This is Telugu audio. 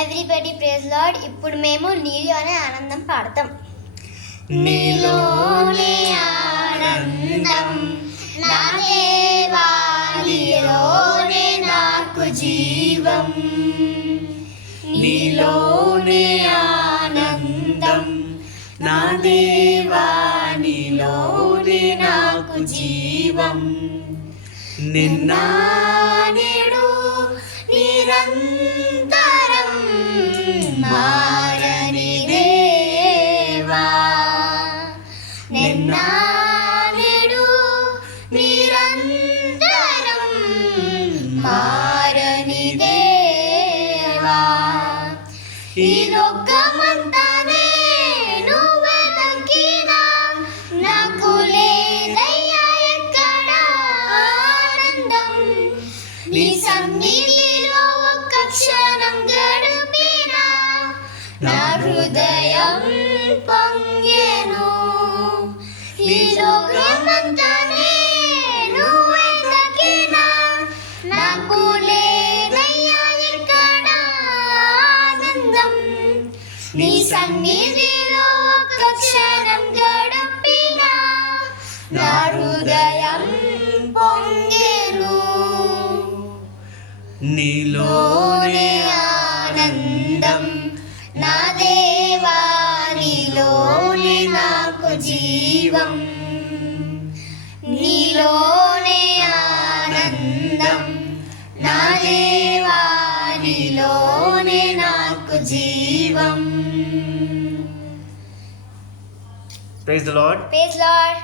Everybody praise lord. ఇప్పుడు మేము నీలోనే ఆనందం పాడతాం. నీలోనే ఆనందం నా దేవా, నీలోనే నాకు జీవం. నీలోనే ఆనందం నా దేవా, నీలోనే నాకు జీవం. నిన్న నేడు నిరంతరం మారని దేవా. నిన్న నేడు నిరంతరం మారని దేవా. ఈ లోకమంతానే నువ్వు వెతికినా నాకు లేదయ్యా ఎక్కడ ఆనందం. నీ సన్నిధిలో ఒక్క క్షణం గడిపినా నా హృదయం పొంగెను. ఈ లోకమంతానే నువ్వు వెతికినా నాకు లేదయ్యా ఎక్కడ ఆనందం. నీ సన్నిధిలో ఒక్క క్షణం గడిపినా నా హృదయం పొంగెను. నీలోనే ఆనందం నా దేవా, నీలోనే నాకు జీవం. నీలోనే ఆనందం నా దేవా, నీలోనే నాకు జీవం. Praise the Lord. Praise lord.